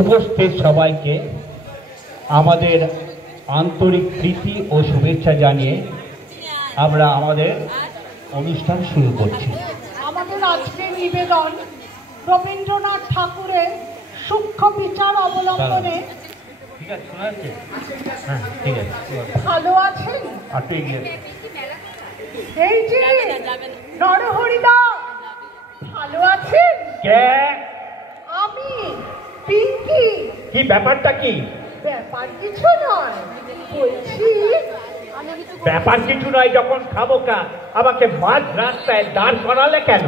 উপস্থিত সবাইকে আমাদের আন্তরিক প্রীতি ও শুভেচ্ছা জানিয়ে আমরা আমাদের অনুষ্ঠান শুরু করছি। আমাদের আজকের নিবেদন রবীন্দ্রনাথ ঠাকুরের সূক্ষ্ম বিচার অবলম্বনে। ঠিক আছে, শোনা যাচ্ছে? হ্যাঁ, ঠিক আছে। ভালো আছেন? একটু এগিয়ে। এই যে নরহরিদা, ভালো আছেন? কে? আমি পিঙ্কি। কি ব্যাপারটা কি? ব্যাপার কিছু নয়, বলছি ব্যাপার কিছু নয় যখন খাবোকা আমাকে মাঝ রাস্তায় দাঁড় করালে কেন?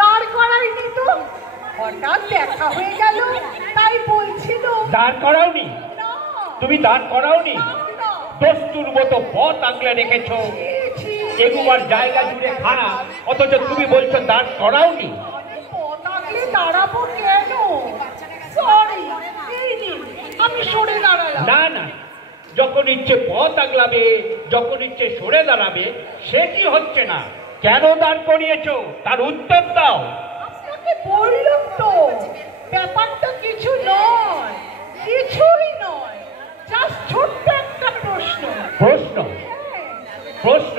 দাঁড় করাইনি তো, হঠাৎ দেখা হয়ে গেল তাই বলছিল। দাঁড় করাওনি? তুমি দাঁড় করাওনি? দস্তুর মতো পথ আগলে রেখেছো, এগুবার জায়গা জুড়ে খানা, অথচ তুমি বলছো দাঁড় করাওনি। পথ আগলে দাঁড়াবো কেন? সরি, আমি সরে দাঁড়ালাম। না না, যখন ইচ্ছে পথ আগলাবে, যখন ইচ্ছে সরে দাঁড়াবে, সেটি হচ্ছে না। কেন দাঁড় করিয়েছো তার উত্তর দাও। আপনাকে বললাম তো, ব্যাপারটা কিছু নয়, কিছুই নয়, জাস্ট ছোট্ট একটা প্রশ্ন। প্রশ্ন? প্রশ্ন?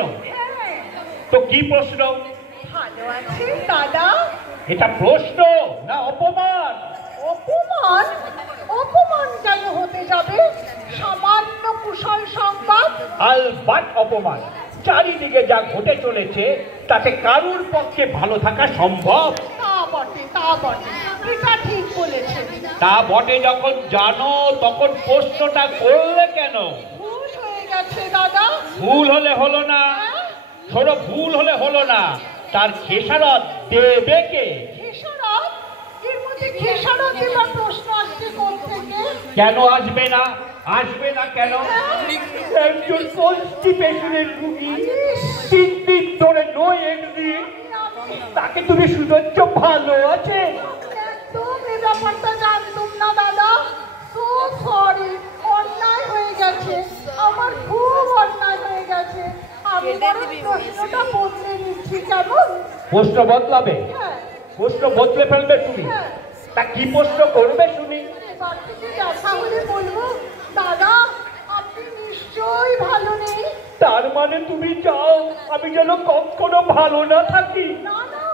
তো কি প্রশ্ন? ভালো আছেন দাদা? এটা প্রশ্ন না অপমান? অপমান? অপমান কেন হতে যাবে? সামান্য কুশল সংবাদ। আলবাত অপমান। চারিদিকে যা ঘটে চলেছে তাতে কারুর পক্ষে ভালো থাকা সম্ভব? তা বটে, তা বটে, এটা ঠিক বলেছেন। তা বটে যখন জানো তখন প্রশ্নটা করলে কেন? ভুল হয়ে গেছে দাদা। ভুল হলে হলো না, শোনো, ভুল হলে হলো না, তার খেসারত দেবে কে? খেসারত? এর মধ্যে খেসারত দেবার প্রশ্ন আসছে কোন থেকে? কেন আসবে না? আসবে না কেন? একজন কনস্টিপেশনের রোগী 3 দিন ধরে নো এক্সিট, তাকে তুমি শুধু ভালো আছে? একদম এই ব্যাপারটা জানতুম না দাদা। সো সরি, অন্যায় হয়ে গেছে, আমার খুব অন্যায় হয়ে গেছে। আমি বরং প্রশ্নটা বদলে নিচ্ছি, কেমন? প্রশ্ন বদলাবে? হ্যাঁ। প্রশ্ন বদলে ফেলবে তুমি? হ্যাঁ। তা কি প্রশ্ন করবে শুনি? এবার থেকে দেখা হলে বলবো, দাদা আপনি নিশ্চয়ই ভালো নেই। তার মানে তুমি চাও আমি যেন কখনো ভালো না থাকি? না না,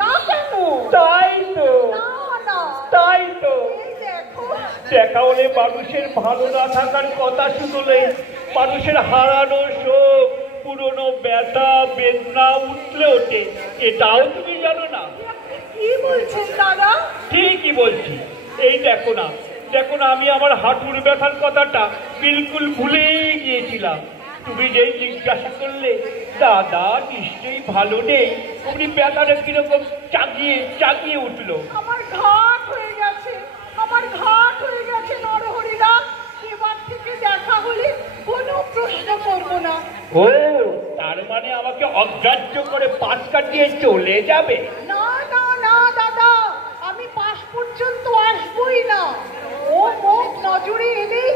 তা কেন? তাই তো, না না, তাই তো। এই দেখো, দেখা হলে মানুষের ভালো না থাকার কথা শুনলে মানুষের হারানো শোক, পুরনো ব্যথা বেদনা উঠলে ওঠে, এটাও তুমি জানো না? কি বলছেন দাদা? ঠিকই বলছি। এই দেখো না, দেখো না, আমি আমার হাঁটুর ব্যথার কথাটা বিলকুল ভুলেই গিয়েছিলাম। তুমি যেই জিজ্ঞাসা করলে দাদা নিশ্চয়ই ভালো নেই, অমনি ব্যথাটা কিরকম চাগিয়ে চাগিয়ে উঠলো। আমার ঘাট হয়ে গেছে, আমার ঘাট হয়ে গেছে নরহরিদা। এবার থেকে দেখা হলে কোনো প্রশ্ন করবো না। ও, তার মানে আমাকে অগ্রাহ্য করে পাশ কাটিয়ে চলে যাবে? না না না দাদা, আমি পাশ পর্যন্ত আসবই না। ও মুখ নজরে এলেই